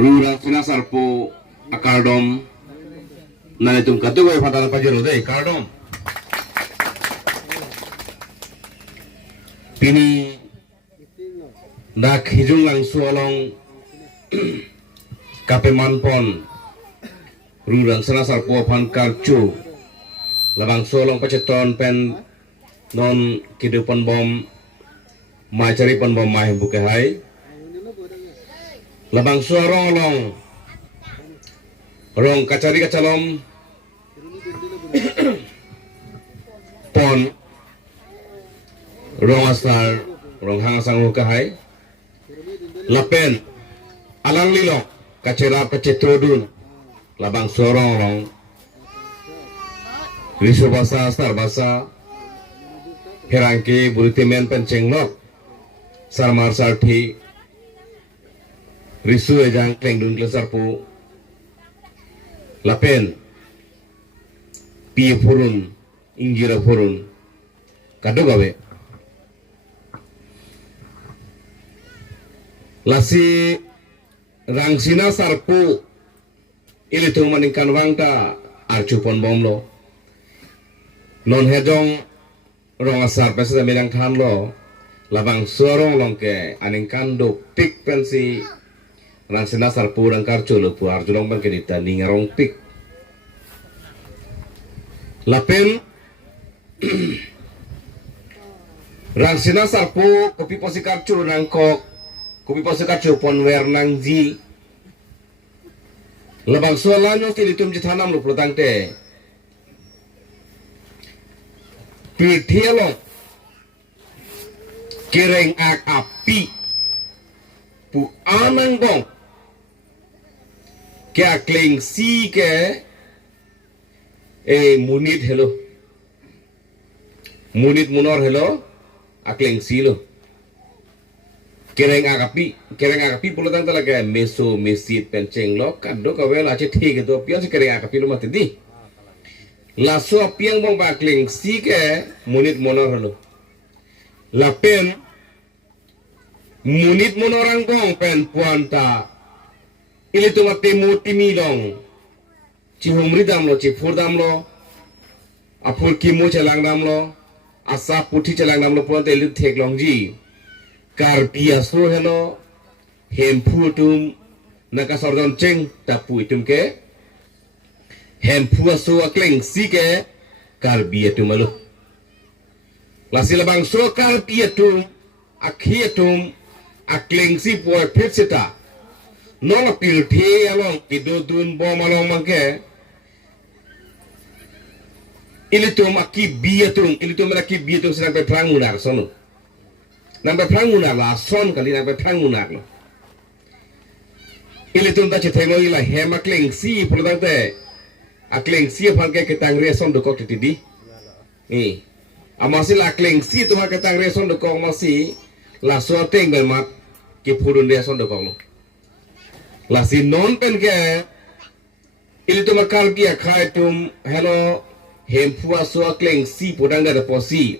rura sina sarpo akardom nane tum katu go fatana pajero de kardom pini dak hijung lang suolong kape manpon rurang sina sarpo pan karcu labang suolong paceton pen non kehidupan bom mai cari pon bom mai buke hai labang suarong long rong kacari kacalom pon rong asar rong hang sang buke hai lapen alang lilok kacera kacetrodun labang suarong long risu basa star basa herangke bulitimen pencenglok sarmar sarthi risu ejang kleng dun klesarpu lapen pi furun injira furun kado gawe lasi rangsina sarpu ilitung maningkan wangta arcupon bomlo non hejong rong asar pesa melang than lo labang suarong longke aningkan do pik pensi rangsina sarpu rang karcu lo pu arjulong ban kedita ningarong pik lapen rangsina sarpu kopi posi karcu nangkok kopi posi karcu ponwer nang ji labang sualanyo tilitum jithanam lo protang te pirthielo kereng ak api pu anang bong ke akling si ke munit hello munit munor hello akling si lo kereng ak api pulatang talaga meso mesit penceng lo kado kawela che thik do pia se kereng ak api lo matindi laso piang bong bakling si ke munit monor hello lapen munit monorang bong pen puanta ili tu mati muti milong ci humri dam lo ci fur dam lo apur kimu celang dam lo asa puthi celang dam lo puanta ili thek long ji kar piaso hello hempu tum naka sordon cheng tapu itum ke hempu aso akleng si ke kar bietum alo lasi labang so kar bietum akhiatum akleng si poy pitsita nola pilthe along idodun bom along mangke ilitum akib bietum sinang pe prang munar sono nang pe prang munar la son kali nang pe prang munar lo ilitum ta chethemo ila hem akleng si pulutang te akleng si phalke ketang reson do kok tidi amasi la akleng si tu ha ketang reson do kok masi la so teng bel mat ke purun reson do kok lo la si non pen ke ili tu makal kia khai tum hello hempua so akleng si pudang da posi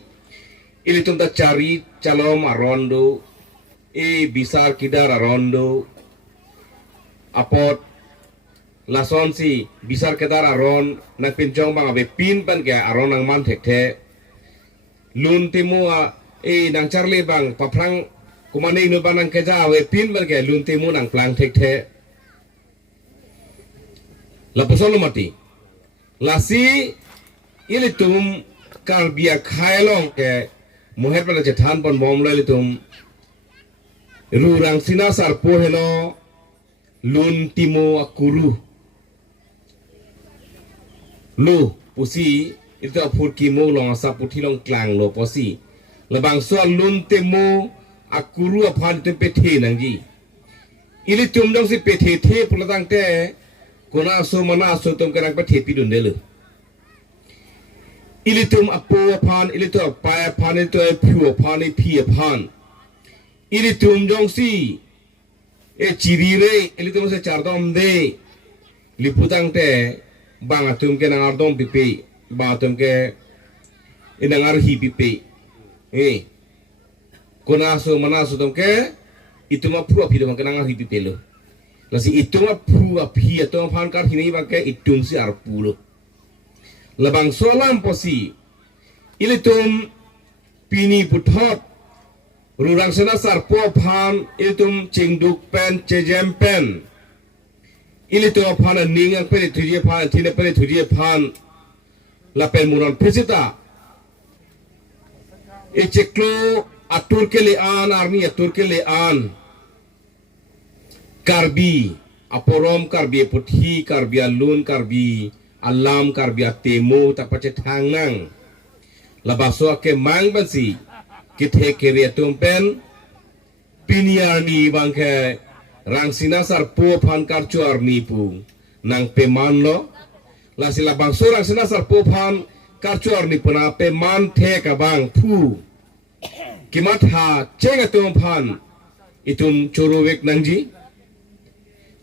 ili tum ta cari calom arondo bisar kidar arondo apot lason si bisar kedar aron nak pinjong bang abe pin pan ke aron nang man thek the lun timu nang charli bang paprang kumani nu bang nang keja abe pin ban ke lun timu nang plang thek the la posolo mati lasi ili tum kar bia khailong ke mohet pan je than pon bom le tum rurang sina sar po helo lun timo akuru lu pusi itu apur kimo long asa puthi long klang lo posi labang so lun temo akuru aphan te pethe nangji ili tum dong si pethe the pulatang te kona so mana so tum karang pethe pidun delu ili tum apo aphan ili to pa aphan ili to phu aphan phi aphan ili tum dong si ciri re ili tum se chardom de liputang te bang atum ke nang ardom pipi ba atum ke inang arhi pipi kona so mana so tum ke itu ma phu aphi dong ke nang arhi pipi lo Lasi itung pu api atau pan kar hini bangke itung si arpulu. Labang solam posi ilitum pini putot rurang sena sarpo pan ilitum cingduk pen cejem pen ilitum pan ningang pen tujie pan tina pen tujie pan lapen muron pesita iceklo atur kelean arni atur kelean karbi aporom karbi puthi karbi alun karbi alam karbi atemo tapace tangnang labaso ke mang bansi kithe keriatum pen piniarni bangke rangsina sar po phan karchuar nipu nang peman lo lasi labang so rangsina sar po phan karchuar nipu na peman the ka bang pu kimat ha chengatum phan itum chorowek nangji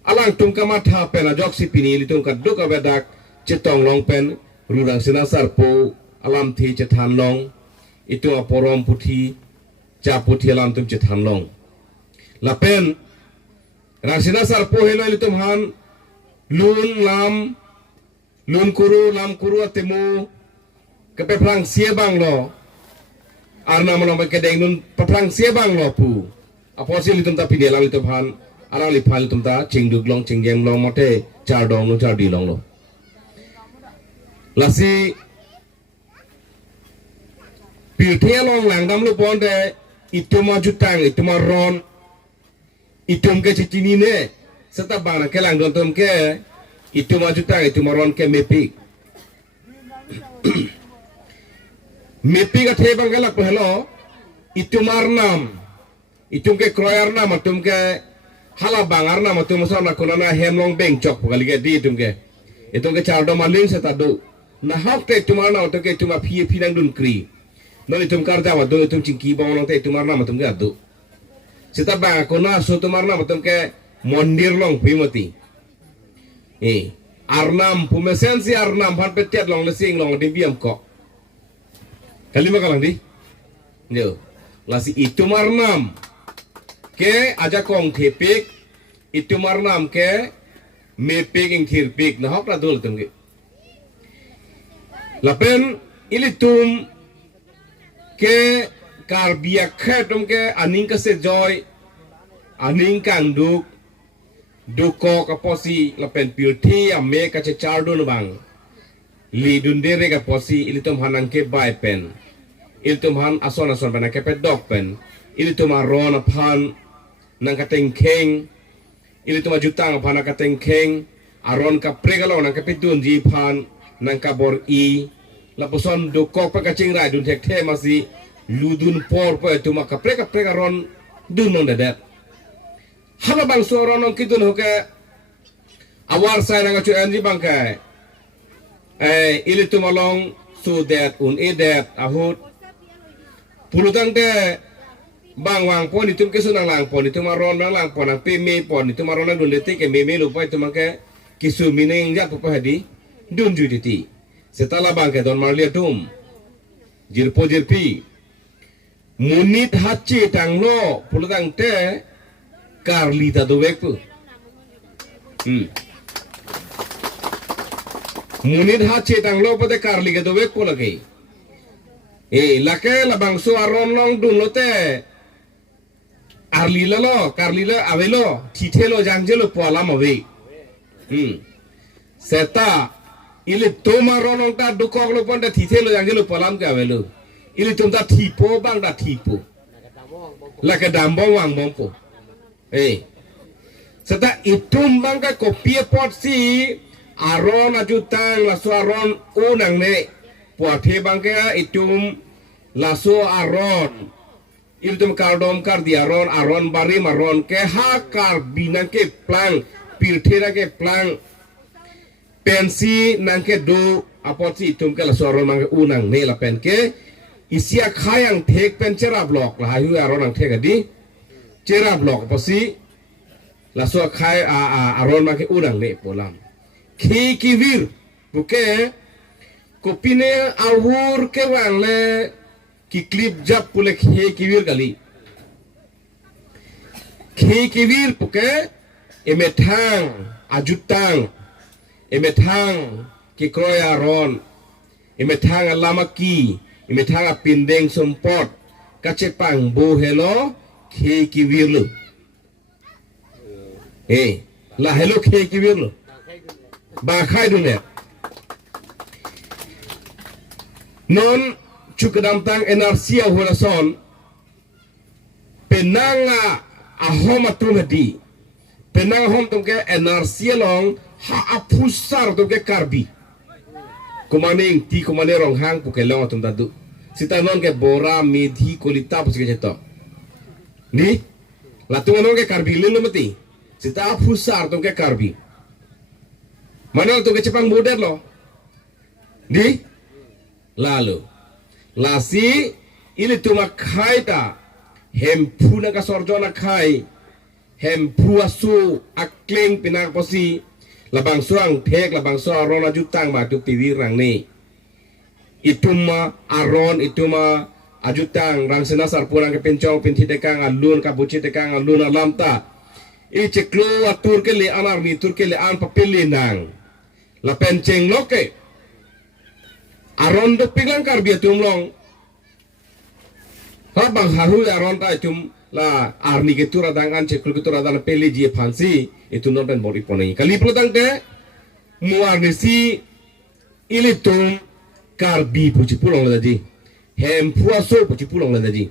alang tum kamatha pena joksi pini litum ka duka bedak cetong long pen rurang sinasar po alam thi cetan long itu aporom puthi cha puthi alam tum cetan long lapen rang sinasar po helo litum han lun kuru lam kuru atemu kepe prang sia bang lo arna malong kedeng nun prang sia bang lo pu aposi litum ta pini alam litum han alang li phal tum ta chingduk long chinggem long mote char dong no char di long lo lasi pilthia long lang dam lu ponde ituma jutang ituma ron itum ke cicini ne serta bang ke lang don tum ke ituma jutang ituma ron ke mepi mepi ka the bang galak hello itumar nam itum ke kroyar nam atum ke hala bangar nama tu masana kunana hemlong beng chok kali ke di tumke itu ke chardo maling setado na hak te tumar na to ke tuma phi nang dun kri no itum karja wa do itum cingki bang long te tumar nama tum ke adu seta bang kuna so tumar nama tum ke mondir long pimati arnam pumesensi arnam phan petiat long lesing long di biam ko kalima kalang di yo lasi itumar nam ke aja kong khepik itu marnam ke mepik ing khirpik na hok radul tumge lapen ilitum ke karbia khetum ke aning ka se joy aning kang duko ka posi lapen pilthi ame ka che chardun bang li dundere ka posi ilitum hanang ke bai pen ilitum han ason bana ke pedok pen ilitum aron phan nang kateng keng ili tuma jutang pana kateng keng aron ka pregalo nang kapitun ji phan nang ka bor i lapuson do kok pa kaching rai dun tek the masi ludun por pa tuma ka prega ron dun non dedet hala bang soron nang kitun hoke awar sai nang chu anji bang kai ili tuma long so that un edet ahut pulutang de bang wang pon itu ke sunang lang pon itu maron bang lang pon ang peme pon itu maron ang dulete ke meme lupa itu make kisu mineng jat pa hadi dun juditi setala bang ke don marlia tum jirpi munit hachi tanglo pulutang te karlita dowek pu munit hachi tanglo pada karli ke dowek pu lagi lake labang so aron long dun lote arlila lo karlila avelo thithelo jangjelo polam ave seta ili tomaro nongta dukok lo ponda thithelo jangjelo polam ke avelo ili tumta thipo bang da thipo la ke dambong wang mongpo seta itum bang ka kopie pot si aron ajutang la so aron unang ne pothe bang ke itum la so aron iltum kardom kar diaron aron bari maron ke ha kar binang ke plang pilthera ke plang pensi nang ke do apoti itum ke la soron mang unang ne la pen ke isia khayang thek pen chera blok la hayu aron ang thek di chera blok posi la so khay aron mang ke unang ne polam khi kivir buke kopine awur ke wang le ki clip jap pule khe kivir puke emetang ajutang emetang ki kroya ron emetang alamaki emetang apindeng sompot kacepang bo hello ke ki wirlu la hello ke ki wirlu ba khai dunet non cukadam tang energia holason penanga ahoma tumedi penanga hom tumke energia long ha apusar tumke karbi kumaning ti kumane rong hang puke long tum tadu sita non ke bora medhi kolita pusike jeto ni latungan non ke karbi lilo mati sita apusar tumke karbi mana tumke cepang bodet lo ni lalu lasi ili tuma khaita hempu na ka sorjona khai hempu asu akleng pinak posi labang suang thek labang so rona jutang ma tu piwi rang ni ituma aron ituma ajutang rang senasar purang ke pencong pinti dekang alun ka buci dekang alun alamta i ceklo atur ke le anar ni tur ke le an papili nang la penceng loke aron dok piglang karbi tum long ha bang haru aron ta tum la arni ke tura dangan cekul ke tura dana peli ji phansi itu non ben body ponai kali protang te muar si ili tum karbi puji pulong la ji hem puaso puji pulong la ji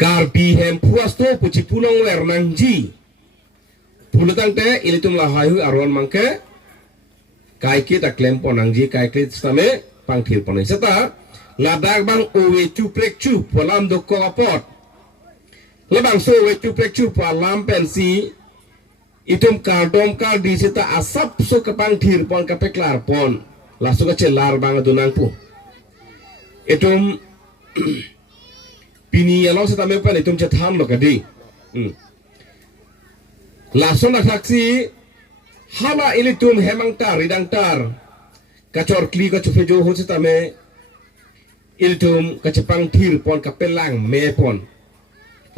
karbi hem puaso puji pulong ler nang ji pulutang te ili tum la hayu aron mangke kai kita klem ponang ji kai klit stame pangthir ponai seta ladak bang owe chu prek chu polam do ko apot labang so we chu prek chu polam pensi itum kardom kar di seta asap so ke pangthir pon ka peklar pon la so ka celar bang dunang pu itum pini alo seta me pen itum chatham lo ka di la so na taksi hala ilitum hemang tar ridang tar kacor kli ka chufejo ho sitame ilitum kacepang thir pon kapelang me pon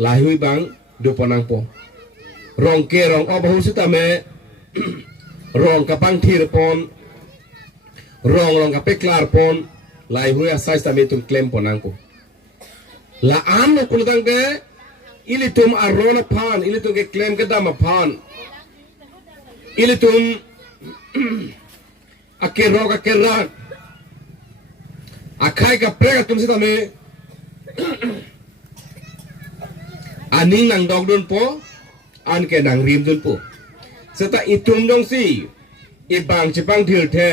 lahui bang do ponang po rong ke rong obahu sitame rong kapang thir pon rong kapeklar pon lahui asai sitame tum klem ponang po la an no kulutang de ilitum arona phan ilitum ke klem ke dama phan ilitum akerok akerak akai ka prega tum sitame aning nang dog dun po an ke nang rim dun po seta itum dong si ibang chipang thil the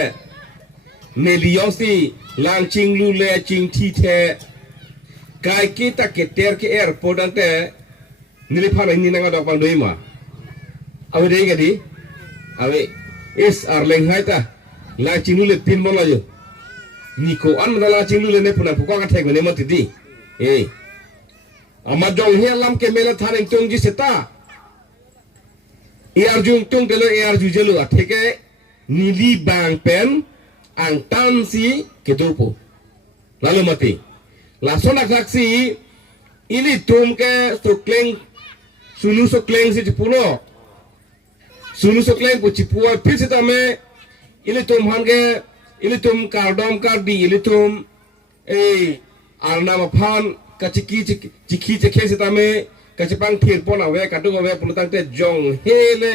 meliong si lang ching lu le ching thi the kai kita ke ter ke air podan te niliphana ni nang dog bang doi ma awe dei ga di awe is arleng haita la chinule pin mo lajo niko an la chinule ne puna puko ka thek ne mati di ama jong he lam ke mela thaning tung ji seta iar jung tung telo iar ju jelo atheke nili bang pen ang tan si ketupo lalu mati la sona saksi ini tum ke sukleng sunu sukleng si pulo sunu sokleng po chipua pisita me ilitum hange ilitum kardom kardi ilitum arna maphan kachiki chiki cheke sita me kachipang thir pona we kadunga we pulutang te jong hele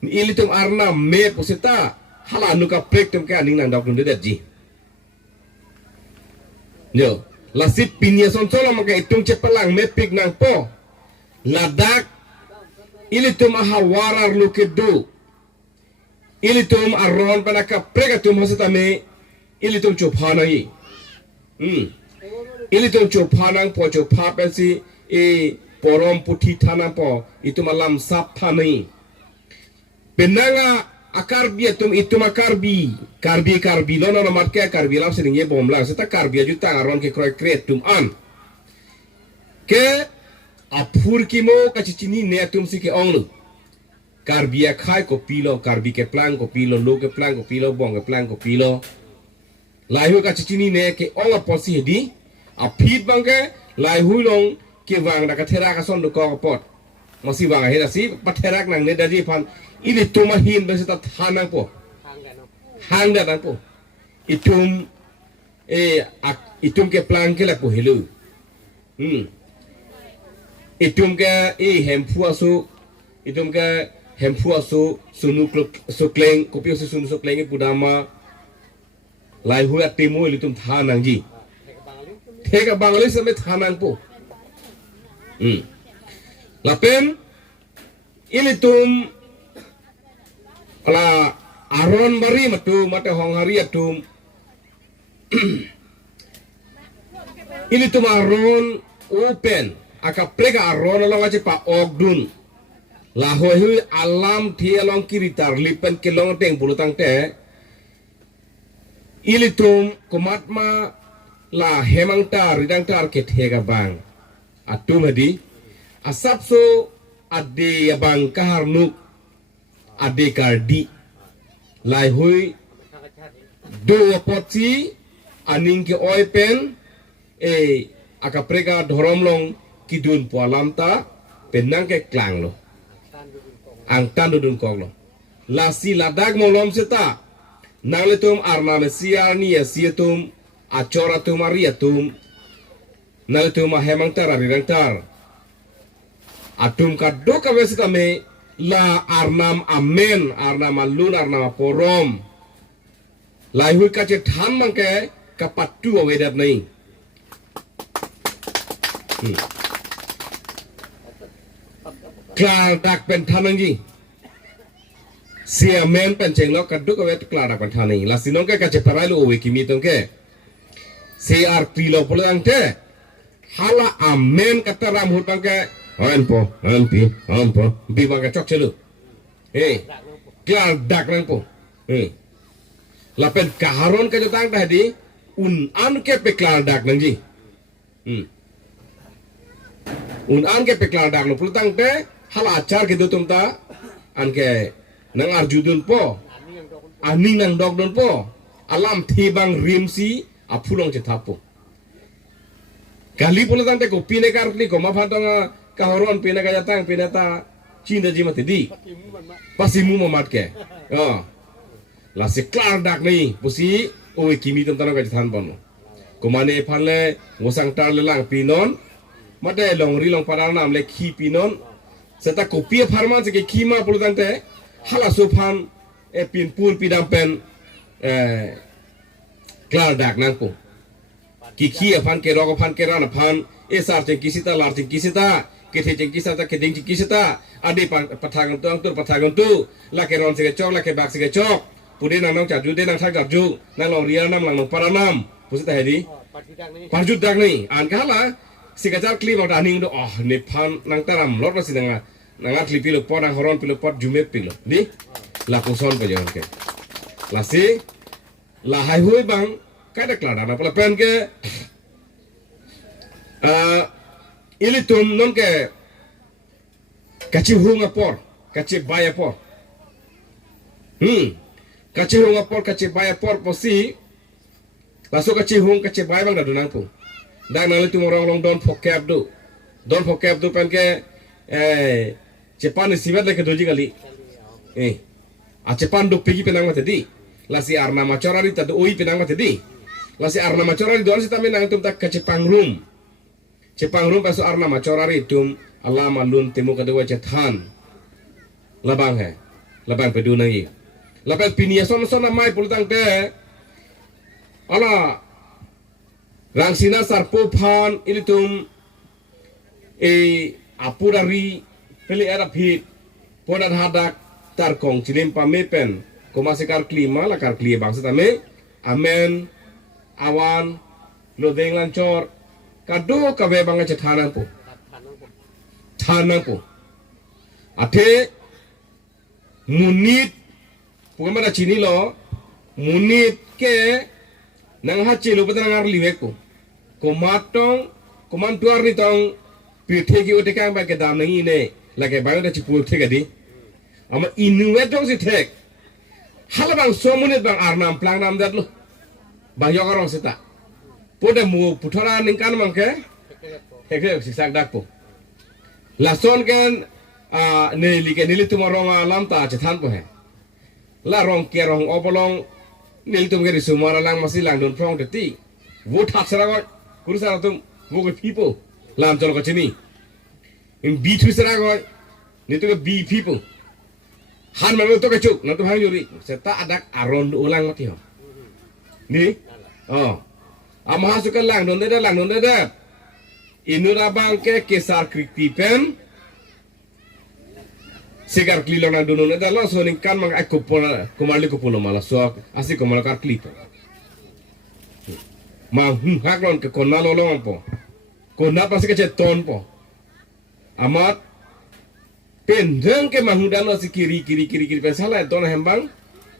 ilitum arna me pusita hala nuka prek tum ke aning nang dok dun de ji yo la sip pinya son solo maka itum cepalang me pik nang po ladak ilitum ahawarar lukidu ilitum arron panaka pregatum hasitame ilitum chophanai ilitum chophanang po chopha pensi porom puthi thana po itum alam sap thanai penanga akarbi itum karbi lono no matke karbi lam sing ye bomla seta karbi ajuta arron ke kroy kretum an ke apur kimo kachini ne tum si ke onglu karbia khai ko pilo karbi ke plan ko pilo lo ke plan ko pilo bong ke plan ko pilo lai hu kachini ne ke onga posi di a phit bang ke lai hu long ki wang da ka thera ka son do ko pot masih wang he da si patherak nang ne da ji phan ini tuma hin ba sita thanang po hang da nang po itum itum ke plan ke la po helu itum ke hempu asu itum ke hempu asu sunu so kleng kopi asu sunu so kleng pudama lai hu atimu itum thanang ji theka bangali se me thanang po lapen ilitum ala aron bari mate hong hari atum ilitum aron open aka prega aron along aje pa ogdun la hoi alam thi along kiritar lipen kelong teng bulutang te ilitum kumatma la hemang tar ridang tar ke thega bang atum hadi asapso ade abang kaharnuk ade kardi lai hui do poti aning ke oipen akaprega dhoromlong kidun polamta penang ke klang lo ang tandudun kong lo lasi ladag molom seta nangletum arna mesiar ni asiatum acora tum ariatum nangletum hemang tar arirang tar atum kaddo kabesita me la arnam amen arnam alun arnam porom lai hui kache than mangke kapatu awedat nai klar dak pen thanang ji sia men pen cheng lo kaddo kabet klar dak pen thanai la sinong ke kache parailu owe kimi tongke se ar pilo pulang te hala amen kataram hutang ke Anpo, bibang kacok celu. Klar dak nang po. Lapen kaharon ka jotang tadi an ke pe klar dak nang ji. An ke pe klar dak no pultang te hal acar ke dutum ta an ke nang arjudun po. Aning nang dog don po. Alam thibang rimsi apulong cetapo. Kali pultang te ko pine karli ko mafatong kahoron pina kaya tang pina ta cinta jima tadi pasti mu mamat ke la se klar dak ni pusi owe kimi tentang kaya tan pon komane phanle ngosang tar le lang pinon mate long ri long parar nam le khi pinon seta kopi pharma se ke khima pulutang te hala so phan pin pul pidam pen klar dak nang ko ki khi phan ke ro phan ke ran phan esar jeng kisita lar jeng kisita kete jeng kisita ke jeng kisita ade pathagan tu angtur pathagan tu la ke ron se ke chok la ke bak se ke chok pude nang nang chaju de nang thak chaju nang long ria nam lang paranam pusita hedi parjut dak ni an kala sikajar klip out aning do ne phan nang taram lot ma sidanga nang atli pilo pot nang horon pilo pot jume pilo di la kuson pe jon ke la si la hai hui bang kada klada na pala pen ke ilitum non ke kachi hunga por kachi baya por kachi hunga por kachi baya por posi laso kachi hung kachi baya bang da dunang pu dang nang litum orang long don fokap do pen ke cepan sibat leke doji kali cepan do pegi penang mate di lasi arna macorari tadu oi penang mate di lasi arna macorari don sita menang tum tak kachi pangrum Cepangrum pasu arna macorari tum Allah malun timu kedua cethan labang he labang pedu nangi labang pinia son mai pulutang te ala rangsina sarpo phan ilitum apurari peli era phit podan hadak tar kong chilim pamepen komasikar klima la kar kli bangsa tame amen awan lo deng lancor kado kabe banga cethanan po ate munit pukamada chini lo munit ke nang hachi lo patang ngar liwe ko komantuar ni tong pithe ki ote kang ba ke dam nangi ne la ke banga da chipu the di ama inuet dong si thek halabang somunit bang arnam plang nam dat lo ba yogarong sita pode mu puthara ningkan mangke hekre siksak dak po la son ken nili tu marong alam ta chethan po he la rong ke rong obolong nil tum ke sumara lang masih lang don prong ti wo thak sara go kuru sara tum wo ke people lam cholo ko chini in b tu sara go ni tu ke b people han ma to ke chuk na tu hang yuri seta adak aron ulang mati ho ni amaha suka lang don de inura bang ke kesar krikti pen segar klilo na dono ne dalo so ning kan mang akupona kumarli kupuno mala so asi kumala kar klito mang haklon ke konna lolong po konna pasi ke ton po amat pendeng ke mahudalo si kiri pen sala don hembang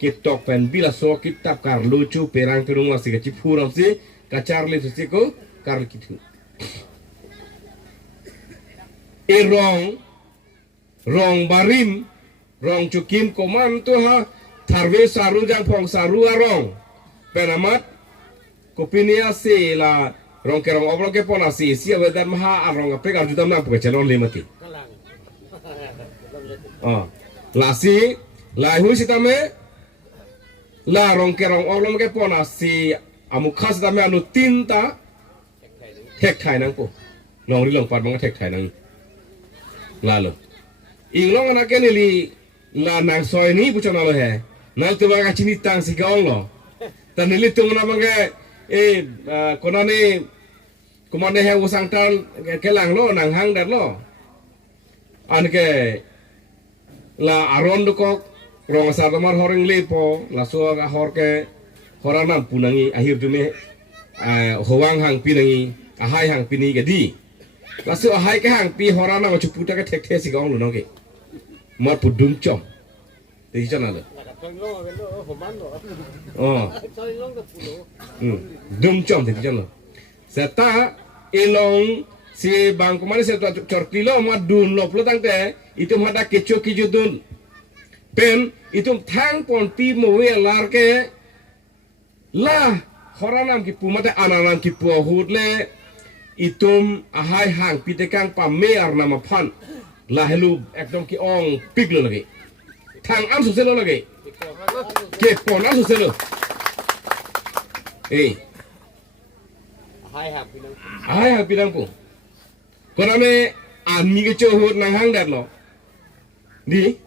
ke tok pen bila so kitab kar lucu perang kerunga si ke cipuram si kacarli si ko kar kitu rong barim rong cukim koman tu ha tharve saru jang phong saru arong penamat kopinia se la rong kerong oblong ke pona si wedan maha arong ape kar jutam na pe chelon limati la si la hu si tame la rong kerong oblong ke pona si amukhas tame anu tinta thek thai nang po long ri long pat bang thek thai nang la lo inglong anak ni li la nang soy ni pucang lo he nal tu baga chini tang si gaong lo tan ni tu na banga kona ni kumane he usang tal ke lang lo nang hang dat lo an ke la aron do ko rong sa damar horing le po la so ga hor ke horanam punangi akhir dume howang hang pinangi ahai hang pini ke di la so ahai ke hang pi horana ko chuputa ke thek the si gaong lo no ke mat pudum chom ti chana le dum chom ti chana seta elong si bang kumane se chorkilo mat dun lop lo tangte itu mada kecho kijudun pen itu thang pon pi mo we lar ke la horanam ki pumate ananam ki pu hudle itum ahai hang pitekang pa mer nama phan la helu ekdom ki ong piglo lagi thang am suselo lagi ke pon am suselo hai hang pinang pu koname ami ke cho hot nang hang dat lo di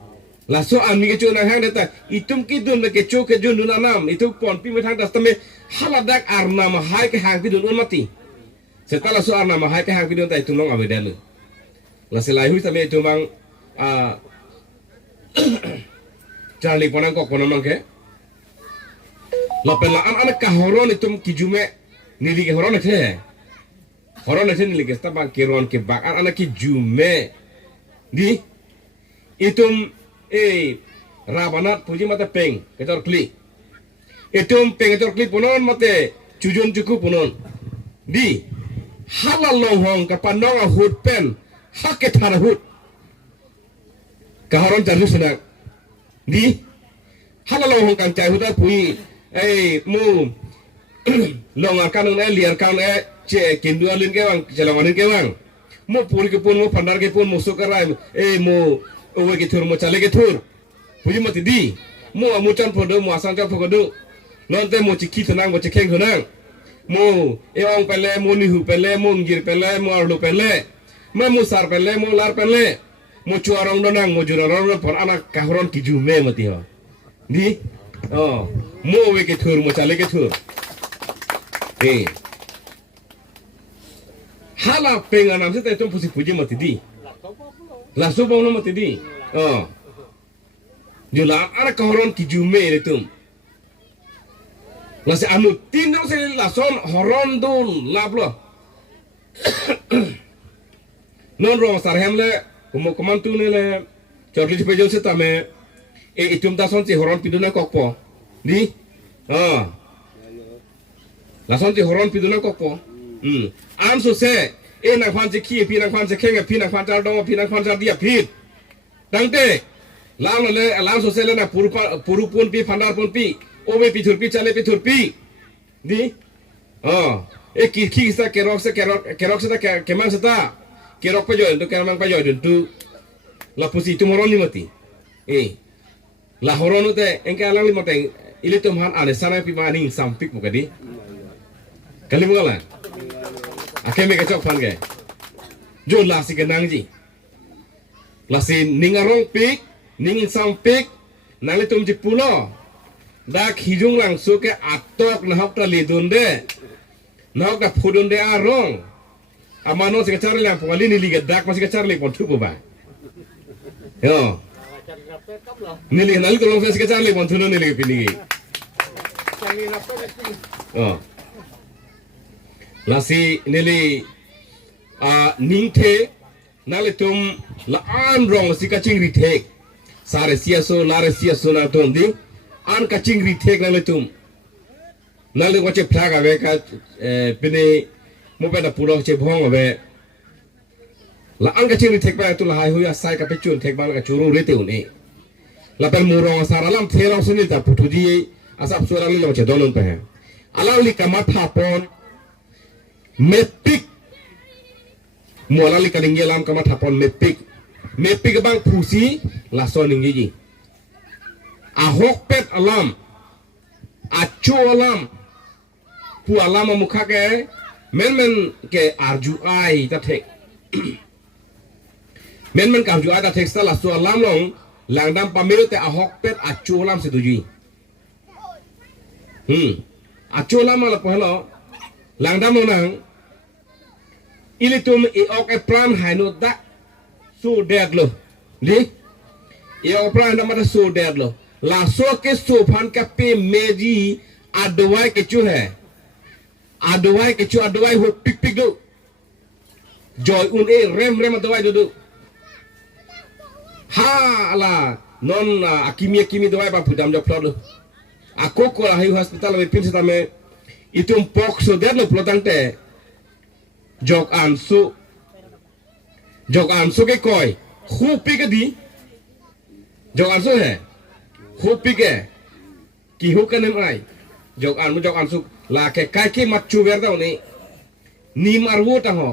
la so ami ke cho nang hang dat itum ki dun ke cho ke jun dun anam itu pon pi me thang das tame haladak arnam hai ke hang pi dun on mati setelah so arnam hai ke hang pi dun tai tunong awe dalu la selai hui tame tu mang Charlie ponang kok ponang ke la pela an ka horon itum kijume nili ke horon the nili ke sta bang keron ke bak an ki jume di itum rabanat puji mata peng ketor kli itum peng ketor kli punon mate cujun cuku punon di halal lohong ka panong hut pen haket harahut kaharon jarus nak di halalo hong kan cai huta pui mu long akan liar kan ce kindu alin ke wang celawanin ke wang mu puri ke pun mu pandar ke pun musuh kerai mu owe ke thur mu chale ke thur puji mati di mu chan podo mu asang chan podo nonte mu chiki thanang mu chikeng thanang mu ong pele mu nihu pele mu ngir pele mu arlu pele mu sar pele mu lar pele mu chuarong donang mu jurarong por anak kahron ki jume mati ho di mu we ke thur mu chale ke thur hala penganam se tum pusi puji mati di la so bong no mati di jula anak kahron ki jume le tum la se anu tindong se la son horon dun lablo non rong sarhem le kumo komantu ne le chorli pejo se tame itum da son si horon piduna kokpo di la son si horon piduna kokpo am so se nang phan se ki pi nang phan se khenga pi nang phan jar dong pi nang phan jar dia phit dangte lang le lang so se le na puru pun pi phandar pun pi obe pi thur pi chale pi thur pi di Kisah kerok sa kemang sa ta kerok pa joy tu kemang pa joy tu la pusi tu moron ni mati la horon te engke alang lima teng ili tu man ane sana pi mani sampik muka di kali mula ake me kacok pan ke jo la si kenang ji la si ningarong pik ningin sampik nali tum ji pulo dak hijung lang so ke atok na hok ta lidun de Nak dah pudun dia arong, amano si kacari lang pengali ni liga dak masih kacari lang pontu ba, yo, nili nali kalau si kacari lang pontu no nili pini, oh, lasi nili ningte nali tum la rong si kacing ritek, sare siaso lare siaso na tum di, kacing ritek nali tum. Nali wache plaga beka pini mope na pulau che bhong be la anga chini thek ba tu la hai huya sai ka pe chun thek ba la churu rete uni la pel murong saralam thera suni ta putuji asap sura li lo che dolon pe alawli kamatha pon mepik molali kadinggelam kamatha pon mepik bang pusi la soningi ji ahok pet alam achu alam pu alama mukha ke men ke arju ai ta thek men ka arju ai ta thek sala so alam long langdam pamiro te ahok pet achu alam se duji achu alam ala pohlo langdam nang ilitum e ok e pram haino da su deg lo li e ok pram da mata su deg lo la so ke so phan ka pe meji adwai ke chu hai adwai ho pik do joy un e rem adwai do ha ala non akimi dwai ba pudam jo plot lo akoko la hi hospital me pin sita me itum pok so der lo plotang te jok ansu ke koi khu pik di jok ansu hai khu pik hai ki hu kanem ai jok an su la ke kai ke machu verda ni ni marwo ta ho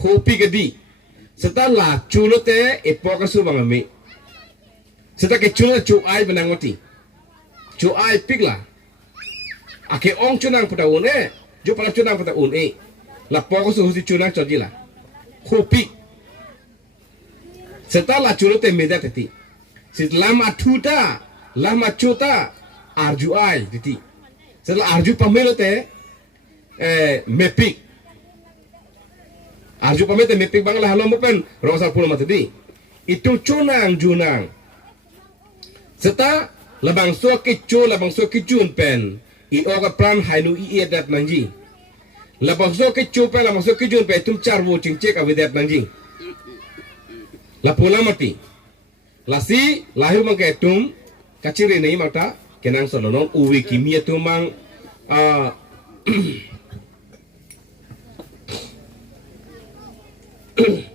khopi ke di seta la chulote e poka su bang mi seta ke chu ai benang mati chu ai pikla ake ong chunang puta une jo pala chunang puta une la poka su si chunang choji la khopi seta la chulote meda teti sit lama thuta lama chuta arju ai teti setelah arju pamelo te mepik arju pamelo te mepik bangla halo mopen rosal pulo matadi itu junang seta labang so ke jun pen I oga pram hainu I edat nanji labang so ke pen labang so ke jun pen tum charwo cingcek avidat nanji la pula mati lasi lahir mangke tum kaciri nei mata kenang sononon uwi kimia tumang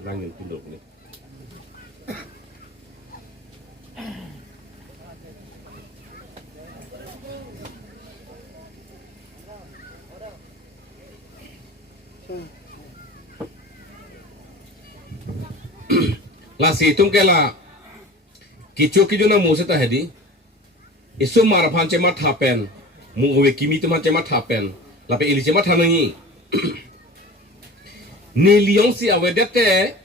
rangin tinduk ni lasi tum kela kicu na museta hedi isu maraphan cema thapen muwe kimi tu cema thapen lape ili cema thanangi ni liong si awedete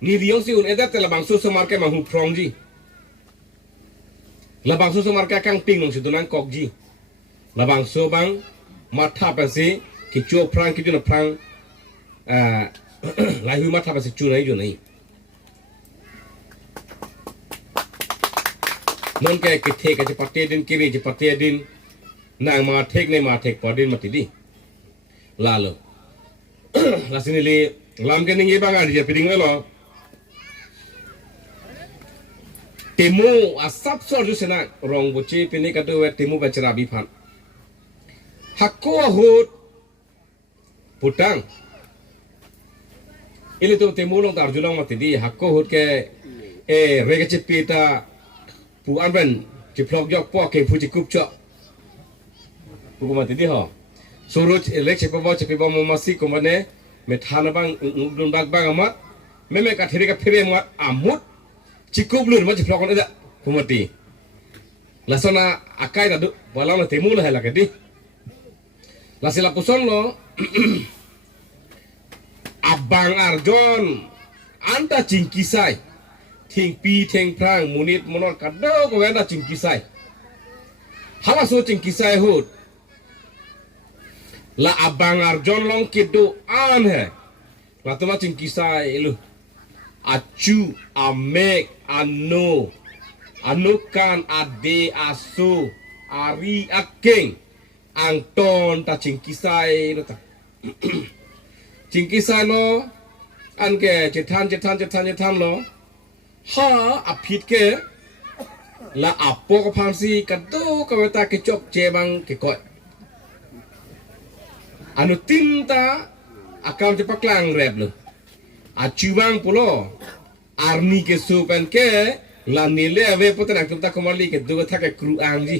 ni liong si un edete labang su marke mahu prongji labang su marke kang ping nong sidunang kokji labang su bang matha pensi kicu prang kicu na prang lahi matha pensi chu nai ju nai non ke thek ke patte din kiri je patte din nang ma thek nei ma thek padin mati di lalo lasini li lam ke ningi banga di piding lo temu asap so ju sena rong buci pini katu we temu bachara bi phan hakko hut putang ili to temu long tarjulang mati di hakko hut ke rege chipita pu anben ci plok jok po ke pu ci kup cho pu mati di ho suruh elek cepat bawa masih kemana metana bang belum bang amat memang kat hari kat hari amat amut cukup belum macam pelakon ada kumati lasona akai tadu walau na temu lah kadi lasila puson lo abang Arjon anda cingkisai ting pi ting prang munit monor kado ko anda cingkisai hala so cingkisai hut la abang Arjon long kidu an hai la tuma cingkisai lu acu amek anukan ade asu ari akeng angton ta cingkisai lo ta cingkisai lo an ke cetan lo ha apit ke la apo ko pangsi kado ka weta ke chok jebang ke ko anu tinta akam cepak lang rep lo acuang pulo arni ke supen ke la nile ave putra kumta komali ke duga thake kru angji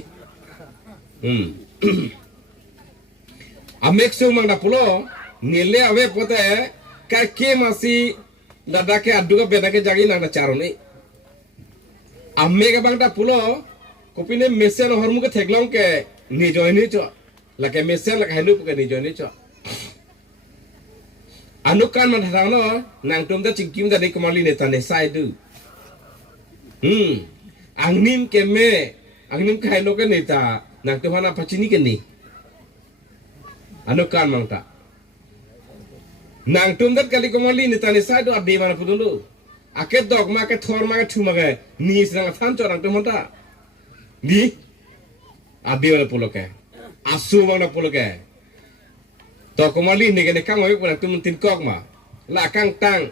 amek so mangda pulo nile ave putra ka ke masih lada ke aduga beda ke jagi nang caron ni amme ke bangda pulo kopine mesen hormu ke theglong ke ni joini cho la ke mesen la ke helu ke ni joini cho anukan man thang no nang tum da chingkim da ni komali ne tane sai du angnim ke me angnim ke helu ke ni ta nang tum hana pachini ke ni anukan mang ta nang tum dat kali komali ni tane sai do ade mana pudulu ake dog ma ke thor ma ke thuma ke ni srang than cho nang tum ta di ade mana pulo ke asu mana pulo ke to komali ni ke kang oi nang tum tin kok ma la kang tang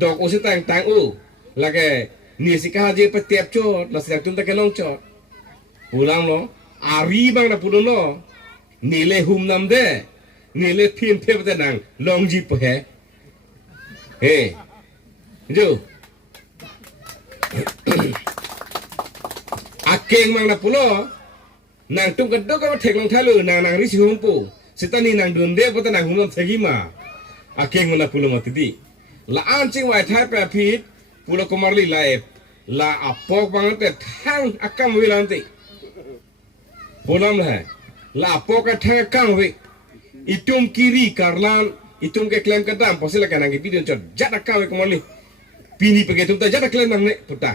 dog o si tang u la ke ni si ka je pe tep cho la srang tum ta ke long cho pulang lo ari bang na pulo lo ni le hum nam de ni le pin pe pe nang long ji pe he jo akeng mang na pulo nang tum ka do ka thek long thalu nang ri si hum pu sitani nang dun de pe nang hum nam thegi ma akeng na pulo ma ti la an ching wai thai pe phit pulo ko marli lai la apok bang te thang akam wi lan ti pulam la la apok ka thang akam wi itum kiri karlan itum ke klaim kadam posila kanang video chot jata kawe komali pini pege tum ta jata klaim nang ne puta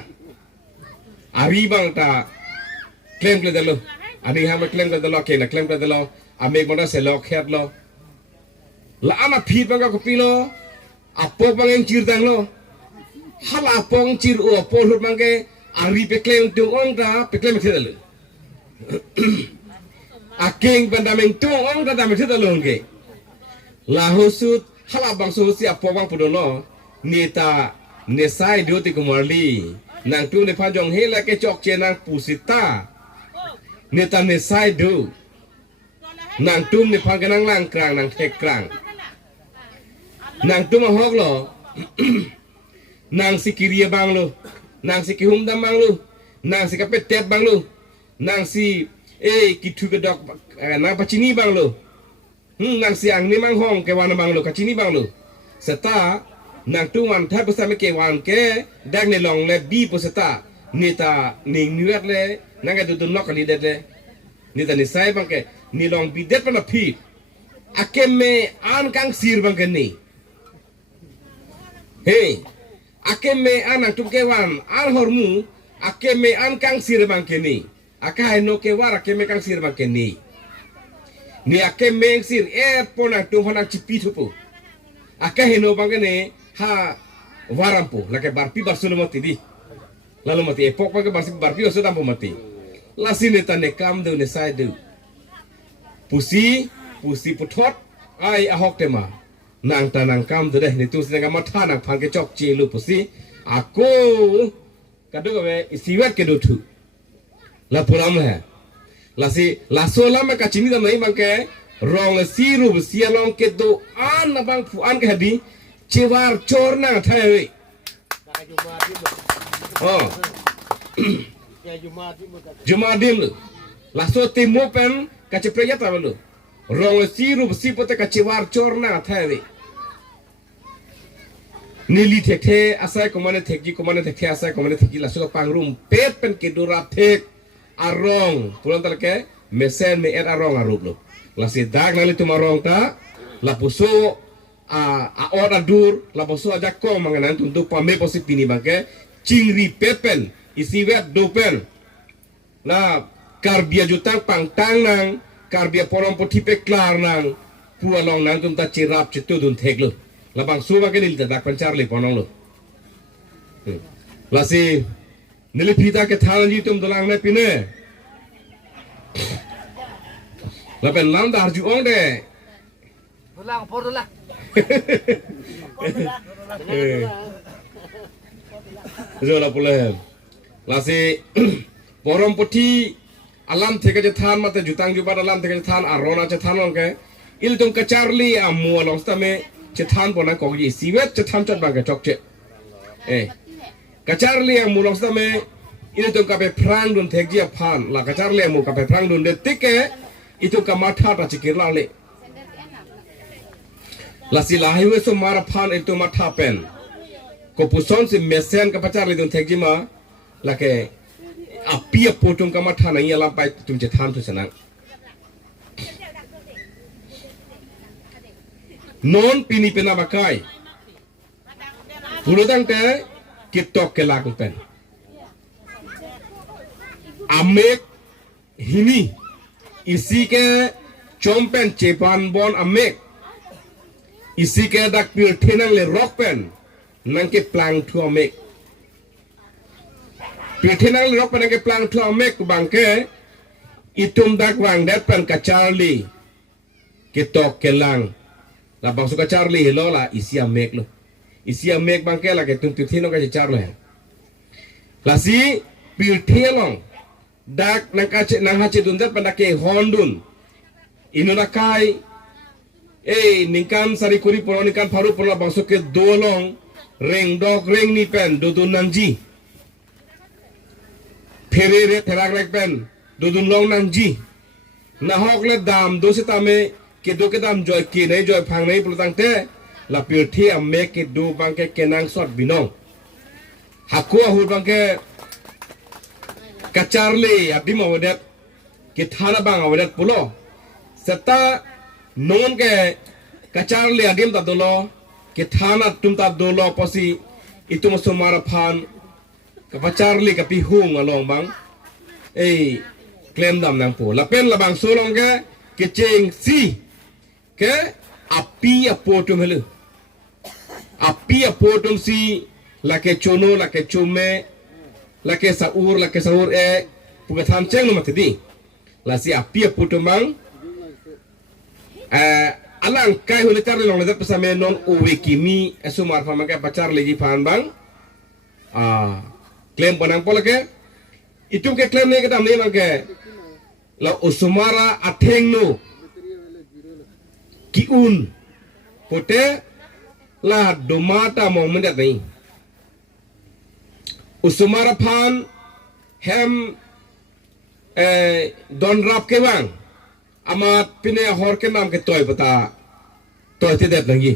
ari bang ta klaim kle dalo ari ha klaim kle dalo ke na klaim kle dalo ame monda se lo khet lo la ama phit bang ko pilo apo bang eng chir dang lo hala pong chir o pol hut bang ke ari pe klaim tu ong ta pe klaim kle dalo akeng bandameng tu ong ta dam kle dalo ke la hosut hala bang so si apo bang pudono neta nesai dioti kumarli nang tu ne phanjong hela ke chok che nang pusita neta nesai du nang tum ne phanganang lang krang nang thek krang nang tum hok lo nang sikiria bang lo nang sikihum dam bang lo nang sikapet tet bang lo nang si kitu ke dok nang pachini bang lo nang siang ni mang hong ke wana bang lo kachini bang lo serta nang tuan thai pusame ke wan ke dag ne long le bi pusata nita ning nuat le nang ga du nok ni det le nita ni sai bang ke ni long bi det pa na phi akeme an kang sir bang ke ni he akeme an tu ke wan an hormu akeme an kang sir bang ke ni akai no ke war akeme kang sir bang ke ni akeme sir pona tu hana chipi thupu akai no bang ke ni ha warampo lake barpi barsulo mati di lalu mati epok pakai barpi osu tampo mati lasine tane kam do ne sai do pusi puthot ai ahok tema nang tanang kam do deh nitu singa matha nang phang ke chok chi lu pusi ako kadu ke isiwat ke do thu la puram hai lasi lasola ma kachini da mai bangke rong siru sialong ke do an bang fu an ke hadi cewar corna thai oh Jumadim lu laso timo pen kace preyat lu rong si rup si pote kacewar corna thai nili thekhe asai komane thekji asai komane thekji la suka pangrum pet pen kedura thek arong pulang talke mesen me et arong arup lo la si dag nali tumarong ta la puso a ora dur la puso aja ko manganan tuntuk pame posi pini bangke cingri pepen isi wet dopen la karbia jutang pangtang nang karbia porong poti peklar nang pualong nang tum ta cirap citu dun thek lo la bang su bangke nil dak pancar le ponong lo la si nili pita ke thalan ji tum dolang ne pine la pen lam dar ju ong de Pulang, pulang. Zola pulang. Lasi porom poti alam theke je than mate jutang jubat alam theke je than arona je than ongke il tum kacharli amu along stame je than pona kogji siwet je than chot bangke chokche kacharli amu long stame il tum kape prang dun thekji aphan la kacharli amu kape prang dun de tike itu kamatha ta chikir lale lasi lahiwe so mara phan itu matha pen ko puson si mesen ka pacharli dun thekji ma lake apia potong ka matha na yalam pai tum je tham tu sanang non pini pena bakai puludang te kitok ke lagu pen amek hini isi ke chompen chepan bon amek isi ke dak pil thenang le rock pen nang ke plang thu amek pil thenang le rock pen nang ke plang thu amek bangke itum dak wang dat pen ka charli kitok ke lang la bang suka charli lo la isi amek lo isi amek bangke la ke tum tu thino ka charlo la si pil thelong dak nang hache dun dat pen dak ke hondun inona kai ningkan sari kuri pono ningkan paru pono bangso ke dolong reng dok reng ni pen dudun nangji ferere terak rek pen dudun long nangji nahok le dam dosi tame ke do ke dam joy ke nei joy phang nei pulutang te la pil thi amme ke do bangke kenang sot binong hakua hu bangke kacharle adim awadat ke thana bang awadat pulo serta non ke kacharle adim ta dolo ke thana tum ta dolo posi itu masumara phan ka kacharle ka pi hung along bang claim dam nang po la pen la bang solong ke cheng si ke api apotum helu api apotum si la ke chono la ke chume la ke saur pugatham cheng no matidi la si api apotum bang alang kai hule charle long ledat pasame non uwe kimi esumar fama ke pacar legi phan bang claim panang polake itum ke claim ne ke dam ne mang ke la usumara atheng no kiun pote la domata moment nei usumara phan hem don rap ke bang amat pine hor ke nam ke toy bata toy te det langi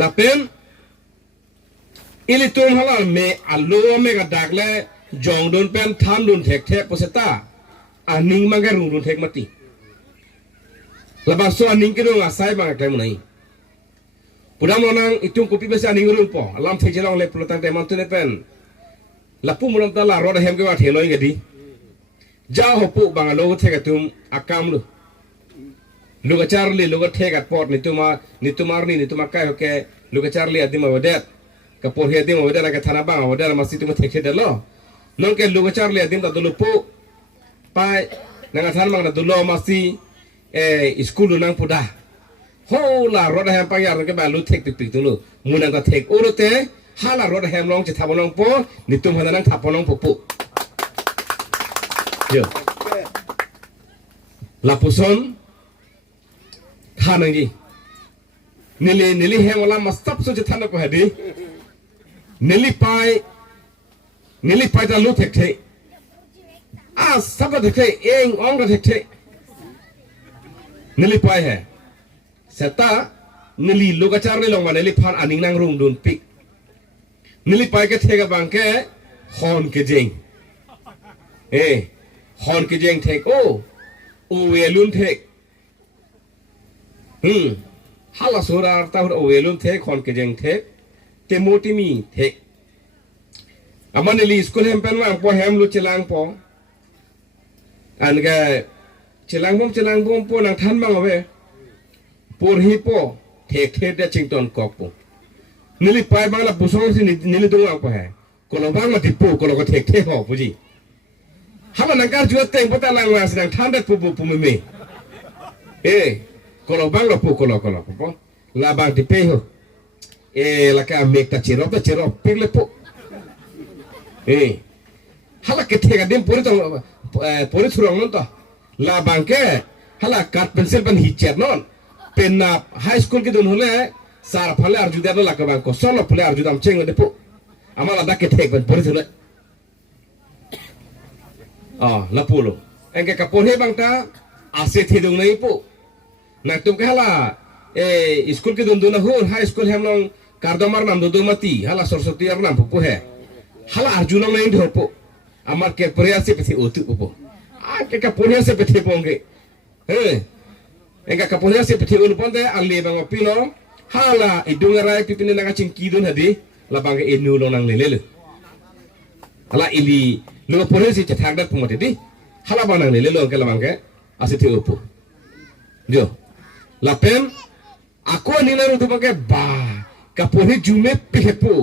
la pen ili tum halal me allo me ga dakle jong don pen tham dun thek thek poseta aning manga rung dun thek mati la ba so aning ke dong asai bang kai munai pudam lonang itung kopi besa aning rung po alam thek jelong le pulutang te mantune pen lapu mulam ta la roda hem ke wa theloi gadi ja hopu bang lo thek tum akam lu luga charli luga thek at pot nitumar ni nituma kai hoke luga charli adima wadet kapor he adim wadet ka thana bang wadet masi tum thek the delo non ke luga charli adim ta dulupu pai nanga than mang na dulo masi school nang puda ho la roda hem pang yar ke ba lu thek pik tu lu munang ka thek urote hala roda hem long che thabonong po nitum hanang thaponong pupu yo la puson thanang ji nili hem wala mastap so che thana ko hadi nili pai ta lu thek thek सब देखे एंग ओंग देखे निली पाए है सेता निली लोगाचार ने लोग निली फान अनिंग नंग रूम दून पिक निली पाए के थे का बांके हॉर्न के जेंग हॉर्न के जेंग थे ओ वेलुन थे हाला सोरा अर्ता ओ वेलुन थे हॉर्न के जेंग थे ते मोटी मी थे अमन निली स्कूल हम पेन वांग पो हम लु चिलांग पो अनके चिलांग बम पो नंग थान बांग अबे पोर ही पो थे दे चिंगटन कॉक पो निली पाए बांगला पुसों से निली दोंग पो है कोलो बांग मत पो कोलो को थे हो पुजी हम नंकार जुआ तें पता लांग वास नंग थान दे पो में कोलो बांग लो पो ला बांग ति पे हो ला का मेक ता चिरो पिगले पो hala ketika dia puri surang nonton la bangke hala kat pensil pen hicet non penna high school ke dunhule sar phale arjuda do laka bangko solo phale arjudam ceng de pu amala da ketek pen puri sule la pulo engke kapon he bangta ase thi dung nei pu na tum ke hala school ke dun hu high school hem long kardomar nam do mati hala sorosoti ar nam pu he hala arjunam nei do pu amar ke priyasi pethi otu pu ke kaponya se pethi pongge engka kaponya se pethi ul ponde ali bang opino hala idungarai pipine naga cingki dun hadi la bang enu lo nang lele hala ili lo pore si cethak dat pumote di hala bang nang lele lo ke la bang ke asiti opu jo la pem aku ni na ru bang ke ba kapore jume pehepu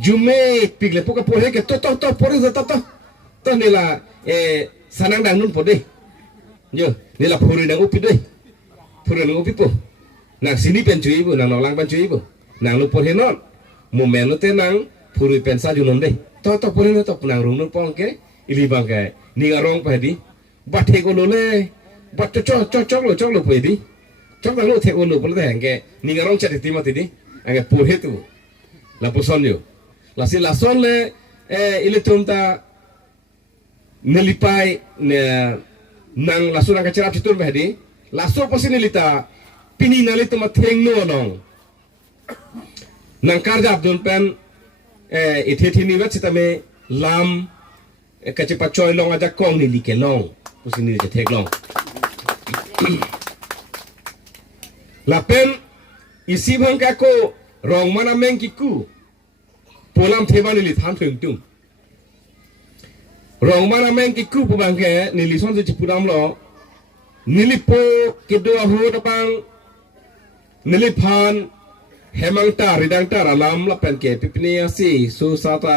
jume pigle poka pore ke to pore to nila sanang dang nun pode yo nila pore dang upi doi pore dang upi po nang sini pen cui bu nang nolang pen cui bu nang lu pore non momen lu te nang pore pen sa junon dei to pore no to nang rung nun pong ke ili bang ke ni garong pa di ba the ko lo le ba chok lo pe di chok dang lu the ko lo pole te hang ke ni garong chat ti ma ti di ang pore tu la puson yo la si la son le ile tumta nelipai nang lasu nang kacerap citur behdi lasu pasi nelita pini nalita matheng no nong nang karja abdul pen ithethi ni wet sitame lam kacepa choi long aja kong ni like long pusi ni thek long la pen isi bhang ka ko rong mana meng kiku polam theba ni li tham thung tung rong mana meng ki ku bang ke ni li son ji pudam lo ni li po ke do hu da bang ni li phan hemang ta ridang ta alam la pen ke pipni asi su sata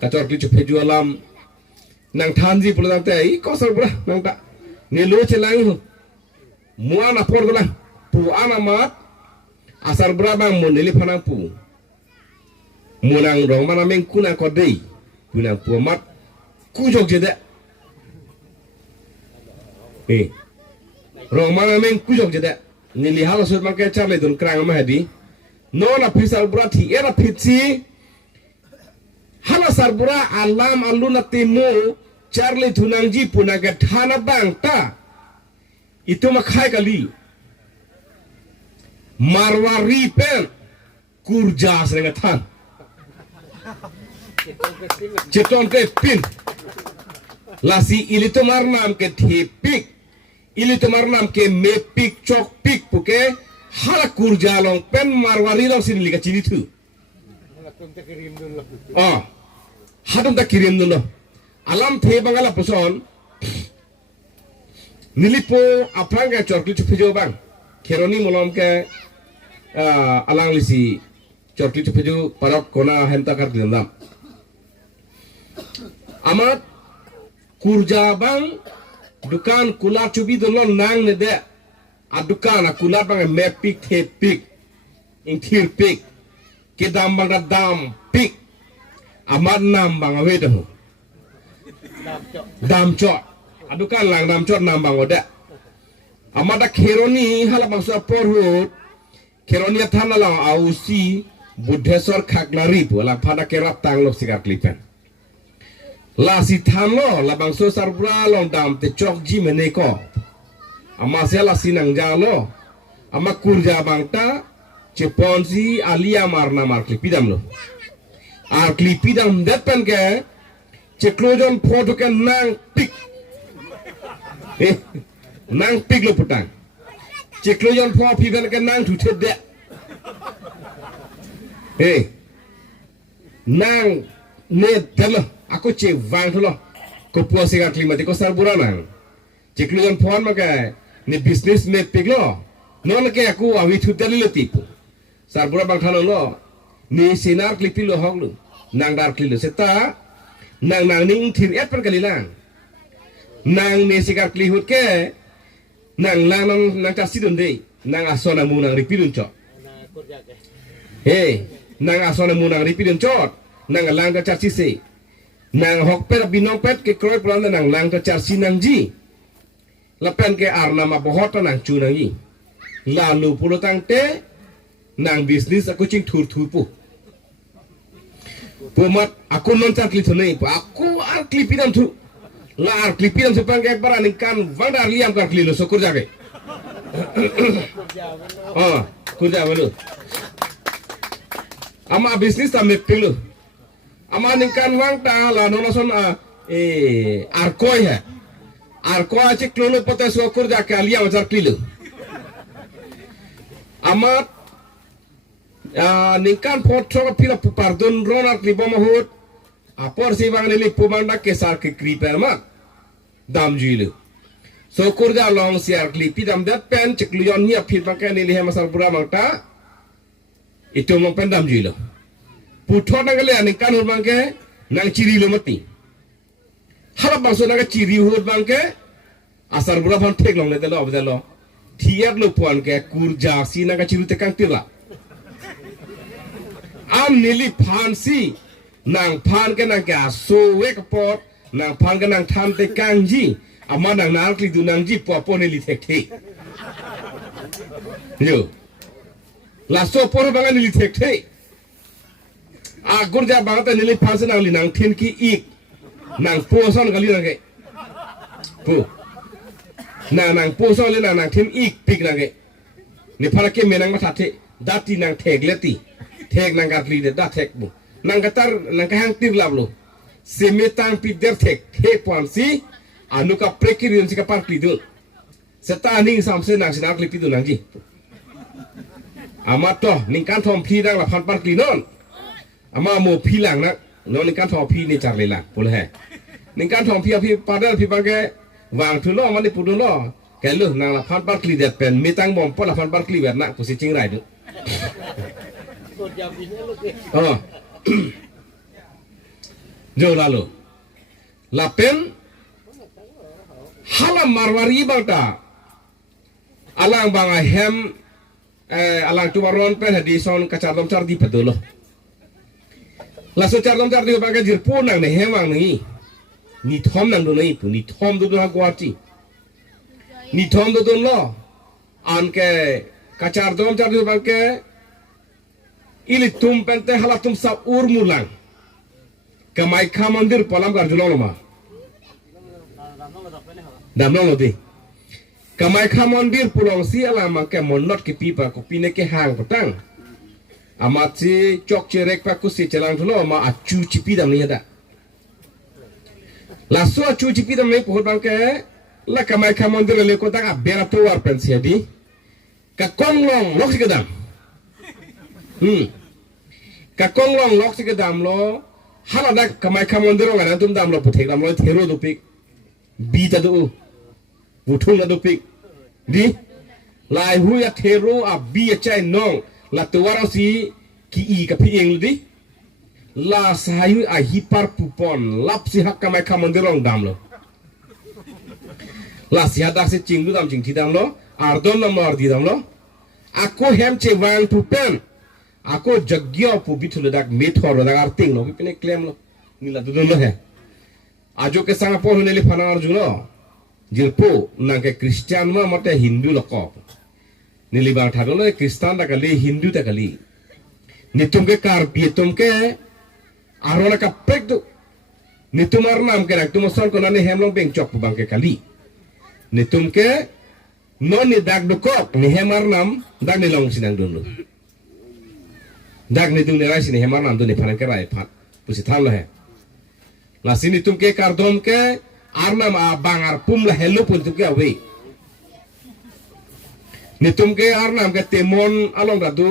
ka chor ki chu pheju alam nang than ji pudam te I ko sar bra nang ta ni lo chelang hu mua na por golang pu ana mat asar bra bang mon ni li phanang pu munang rong mana meng kuna ko dei punang pu mat ku jok jeda rong mana meng ku jok jeda ni li hala sur make charle dun krang ma hadi no na pisal brati era pitsi hala sarbura alam aluna timu charle thunangji punaga thana bangta itu makhai kali marwari pen kurjas renga than ceton ke pin lasi ili tomar nam ke thipik ili tomar nam ke mepik chok pik puke hala kurjalong pen marwari long sin liga chini thu hadum ta kirim dulu alam the bangala puson nilipo apang ke chorkli chupijo bang keroni molom ke alang lisi chorkli chupijo parok kona henta kar dilendam amat kurja bang dukan kular cubi dolon nang ne de adukan kular bang mepik the pik ing thir pik ke dam bang dam pik amat nam bang awe de dam chot adukan lang dam chot nam bang ode amat da keroni hala bang sa porhut keroni thana lang ausi buddhesor khaklari pu lang phada kerap tang lok sikar klipen La si tham lo la bang so sarbra long dam te chok ji mene ko. Ama se la sinang ja lo. Ama kurja bang ta che ponsi alia marna mar klipidam lo. Ar klipidam depan ke che klojon photo ke nang pik. Nang pik lo putang. Che klojon pho piben ke nang thu the de. Nang ne telo aku cek vang tu lo ko puasi ka klimatik ko sarbura nang cek lu jan phone maka ne business me piglo non ke aku awi thu dalilo tipu sarbura bang thalo lo ni sinar klipilo hoglu nang dar klilo seta nang ning thir et pan kalilang nang ne sikar klihut ke nang nang ta sidon dei nang asona mu nang ripidun cho nang asona mu nang ripidun chot nang lang ka charsi se nang hok pet binong pet ke kroy plan nang lang ka charsi nang ji lapen ke arna ma bohot nang chu nang yi lalu pulo tang te nang bisnis aku cing thur thur pu pumat aku non chat li thunei aku ar klipidam thu la ar klipidam sepang ke barani kan vandar liam ka klilo sokur jage kurja balu ama bisnis ta me pilu ama ningkan wang ta la nono son arkoy hai arkoy che klolo pata so kur ja ka liya mazar klilo ama ningkan potro pila pardon rona kliboma hot apor si bang nili pumanda ke sar ke kriper ma dam jilu so kur ja long siar klipi dam dat pen che kluyon ni apit bang nili he masar pura mangta itu mong pen dam jilu puthot nang le ningkan hot bangke nang ciri lo mati harap bangso nang ciri hot bangke asar bura phan thek long le dalo abdalo thiat lo puan ke kurja si nang ciri te kang tirla am nili phan si nang phan ke nang ka so wek pot nang phan ke nang tham te kang ji ama nang nar kli du nang ji po po nili thek thek yo la so por bang nili thek thek agur ja bang ta nili phan se nang li nang thin ki ik nang po son gali nang ke pu nang po son le nang thin ik pik nang ke ni phara ke menang ma thathe dati nang thek leti thek nang gatli de da thek bu nang gatar nang ka hang tir lablo semetang pi der thek pon si anu ka prekirion si ka par pi dul seta ning samse nang sinak li pi du nang ji amato ning kan thom phi dang la phan par kli non ama mo phi lang nak no ning kan thom phi ni char le la pol he ning kan thom phi padal phi bage wang thu lo mani pu lo ke lu nang la phan par kli de pen mitang bom pol la phan par kli wer na ku si ching rai du jo lalu lapen halam marwari bangta alang banga hem alang tumaron pen hadi son kacardom car di pedulo la so cardom car di banga jir pu nang ne hemang ni thom nang do nei pu ni thom do ha gwati ni thom do lo an ke kacardom car di banga ili tum pente hala tum sa ur mulang kamai kha mandir palam gar julong ma dam nong di kamai kha mandir pulong si ala ma ke monot ki pipa ko pine ke hang patang amachi chok cherek pa ku si chelang thulo ma achu chipi dam ni da la so achu chipi dam nei pohot bang ke la kamai kha mandir le ko ta bera to war pen si di ka kong long lok si kedam ka kong long lok si kedam lo hala da kamai kha mandir ngana tum dam lo puthek dam lo thero do pik bi ta do buthung la do pik di lai hu ya thero a bi a chai nong la tuwara si ki i ka phi eng di la sayu a hipar pupon lap si hak kamai kha mandir long dam lo la si hadak se ching du dam ching thi dam lo ardon nam ar di dam lo aku hem che wang tu pen aku jagya pu bithul dak methor dak arting lo pine claim lo nila du lo he ajo ke sang por neli phana ar julo jilpo nang ke christian ma mate hindu loko nili bang thado lo kristan da kali hindu ta kali ni tum ke kar pi tum ke arona ka pek du Nitumar nam ke nak tumoson ko nani hemlong beng chok bang ke kali. Nitum ke non ni dak dukok ni hemar nam dak ni long sinang dulu. Dak ni tum ni rai sini hemar nam tu ni phanang ke rai phat pusi tham la hai. La sini tum ke kardom ke arnam a bangar pum la helu pun tum ke awe. Nitum ke arnam ke temon along dadu.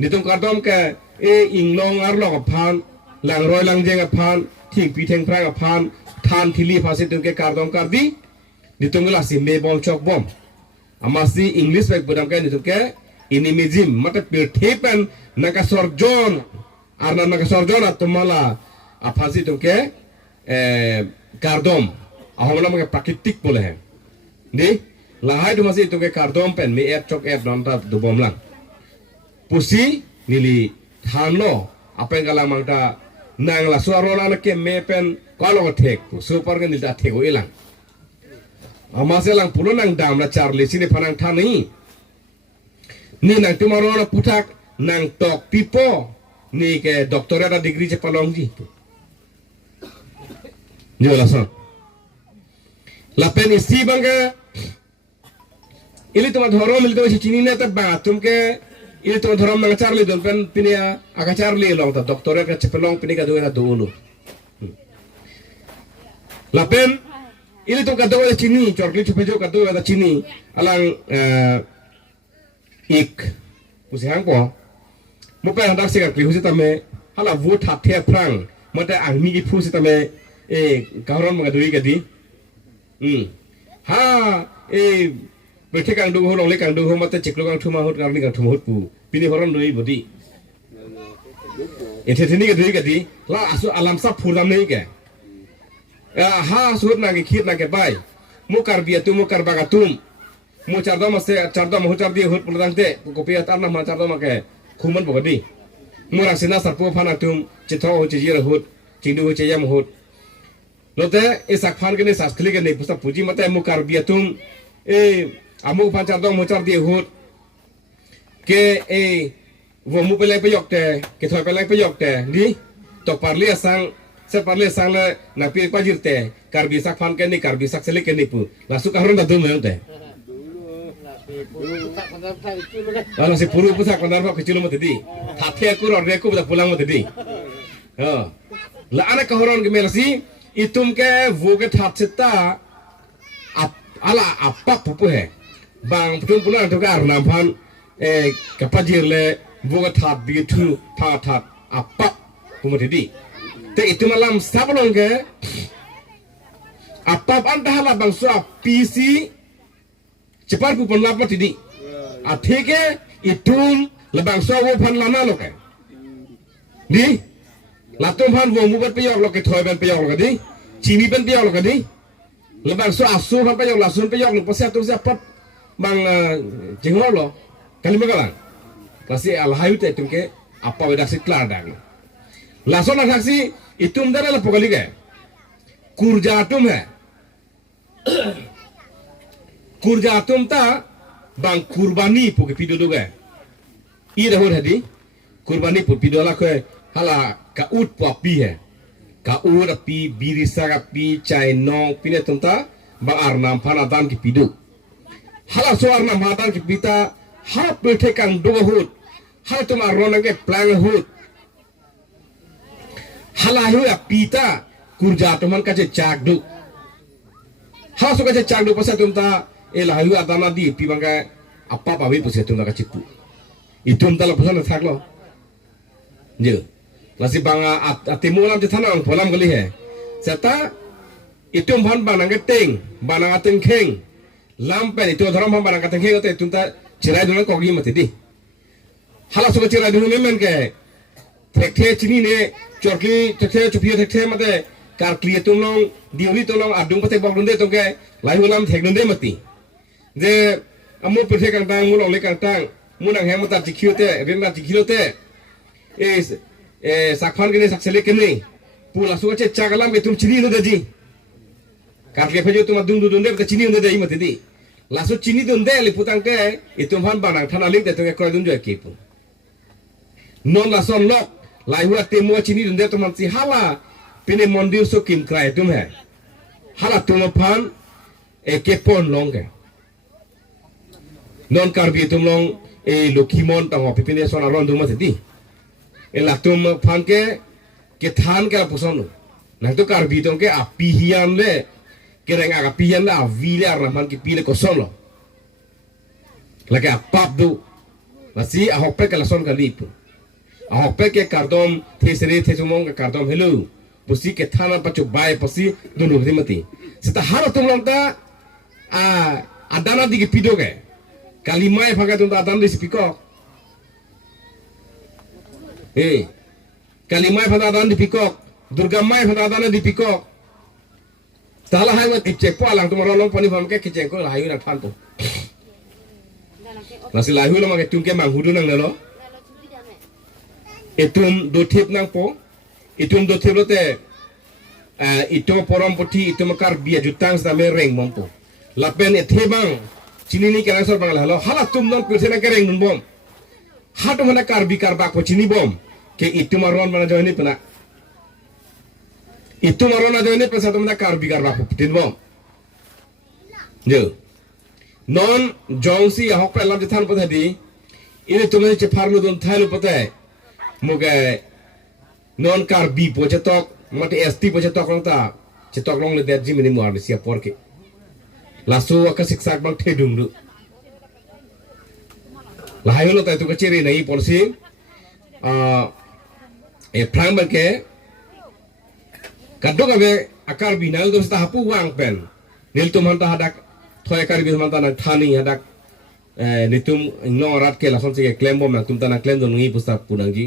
Nitum kardom ke inglong arlong phan lang roi lang jeng phan ting pi theng prang phan than thili phase tum ke kardom kardi. Nitum ke la si me bom chok bom. Amasi English baik budam ke nitum ke inimizim mata pil thepan naka sorjon arna naka sorjon atumala aphasi tum ke kardom ahomla make prakitik bole hai ni lahai tu masih tum ke kardom pen me ep chok ep non ta du bom lang pusi nili thanlo apen kala mangta nang la suaro la ke me pen kalo thek super ke nilta thek o ilang amase lang pulo nang dam la charli sini phanang thani ni nang tumaro la putak nang tok pipo ni ke doctorate degree je palong ji yo la son la pen isi bangga ili tuma thorom ili tuma chini ne ta ba tum ke ili tuma thorom mang charli don pen pinia aga charli long ta doctorate ke palong pinia ka do na do la pen ili tum ka do chini chorli chupe jo ka do da chini alang ik usihang po mo pa handak se ka kli husi tame hala vu tha the prang mata ang mi ki phusi tame kahron mga dui ka di ha bete kang du ho long le kang du ho mata chiklo kang thuma hot kang ni kang thuma hot pu pini horon dui bodi ete thini ka dui ka di la asu alam sa phuram nei ke ha sut na ke khit na ke bai mo kar bia tu mo kar baga tum mo chardom se chardom ho chardi hot pulang te ko pia tar na ma chardom ke khuman bodi mo ra sina sarpo phana tum chitho ho chi jira hot chindu ho che yam hot lote esak phan ke ne sas khli ke ne pusa puji mate mo kar bia tum amu phan chardom mo chardi hot ke wo mu pele pe yok te ke thoi pele pe yok te ni to parli sang se parli sang le na pi pa jirte kar bi sak phan ke ni kar bi sak sele ke ni pu la su ka ron da dum te Kalau si puru pusak pandar pak kecil mati di, hati aku orang reku pada pulang mati di. La anak kahoran ke melasi, itum ke voge hat cita, ala apa pupu he, bang putung pulang tu ke arnam pan, kapajir le voge hat begitu pat hat apa pumati di. Te itu malam sabalong ke, apa anda hala bang suap PC cepat ku pun lapor tadi. Athike itum lebang sawo phan lana lo ke. Di latum phan wo mu bat peyok lo ke thoi ban peyok lo ke di. Chimi ban peyok lo ke di. Lebang so asu phan peyok lasun peyok lo pasal tu siapa bang jengol lo. Kali magalan. Kasi alhayu te itum ke apa weda si klar dang. Lason aksi itum dara la pokali ke. Kurja atum hai. Kurja atum ta bang kurbani puke pido doga ida hor hadi kurbani pu pido la ko hala ka ut pu api hai ka ut api birisa ka pi chai nong pine tumta ba arnam phana dan ki pido hala so arnam hadan ki pita ha pete kang doga hut hala tum arona ke plang hut hala hu apita kurja tuman ka che chak du ha so ka che chak du pasa tumta elahayu adana di pi bangga apa bawi pusia tum ka cipu itum tala pusan thaklo je lasi banga atimu lam je thanang pholam gali he seta itum bhan banang ke teng banang ateng kheng lam pe itu dharam bhan banang ka teng kheng te tumta chirai dun ko gi mate di hala so chirai dun men ke thekhe chini ne chorki thekhe chupi thekhe mate kar kli tum long diuri to long adung pate bok dun de tum ke lai hulam thek dun de mati je amu pete kang tang mulong le kang tang munang hem ta tikhiu te rinda tikhiu te sakphan ke ne saksele ke ne pula su che chagalam ke tum chini no de ji kar ke phejo tum dung dung de chini no de imati di lasu chini dun de le putang ke itum phan banang thana ling de to ke koi dun jo ke pu non la son lok lai hua te mo chini dun de to man si hala pine mondir so kim krai tum hai hala tum phan ke pon long ke non karbi tum long lokimon tang ho pine so na ron dum ti e la tum phan ke than ke puson nang to karbi tum ke api hiam le ke reng aga pian la vile arman ki pile ko son lo lagi apap du masih ahok pe kala son kali pu ahok pe ke kardom thesere thesumong ke kardom hello pusi ke thana pachu bai pusi dulu mati seta har tum long ta adana di ke pido ke kalimai phaga tum adana di spiko kalimai phaga adana di piko durga mai phaga adana di piko tala hai ma tipche po alang tum rolong pani pham ke kichen ko hayu na phan tu masih layu lo makai tungke manghudu nang nelo itum do tip nang po itum do tip lo te itum porom poti itum kar bia jutang sa me reng mompo lapen ethebang chini ni kana sor bangala lo hala tum non pilsena ke reng nun bom hatu mana kar bi kar bak po chini bom ke itum aron mana joni pena itum aron na joni pesa tum na kar bi kar bak po tin bom jo non jongsi ahok pe lam jathan pata di ini tumne che farlo don thailu pata muge non kar bi po chetok mate st po chetok long ta chetok long le der jimini mo ardi sia porke lasu aka siksak bang thedung du lahayo lo ta tu kaciri nai polisi prang ke kadok abe akar bi nal do sta hapu wang pen nil tum hanta hadak thoy kar bi man tanang thani hadak nitum no rat ke lason se claim bom na tum tanang claim don ngi pusta punangji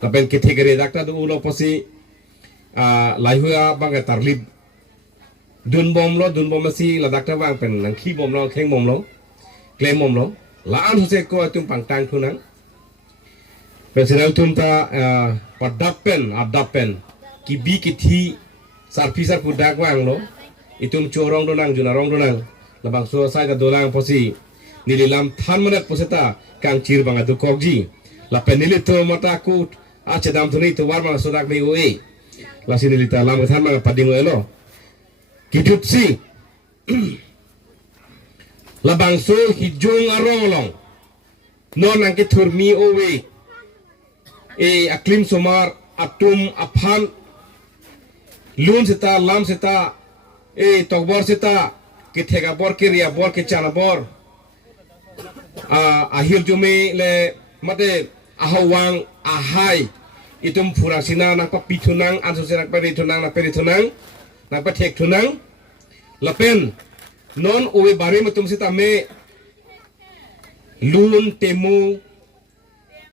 tapen category dakta do ulo posi laihua bang tarlib dun bom si la dakta wang pen nang khi bom lo kheng bom lo claim bom lo la an se ko tum pang tang thunang personal tum ta adapen ki bi ki thi sarfisar pudak wang lo itum chorong do nang junarong do nang labang so sai ka dolang posi nililam than manat poseta kang chir banga du kokji la penili to mata ku ache dam thuni to war ma sodak me oi la sinilita lam than ma pading elo kitut si labang so hijung arong long non nang ke thurmi owe aklim somar atum aphan lun seta lam seta tokbor seta ke thega bor ke ria bor ke chana bor ahil jumi le mate ahawang ahai itum furasina nak pa pitunang anso serak pa ritunang na peritunang nak pa thek tunang lapen non uwe bare matum sita me lun temu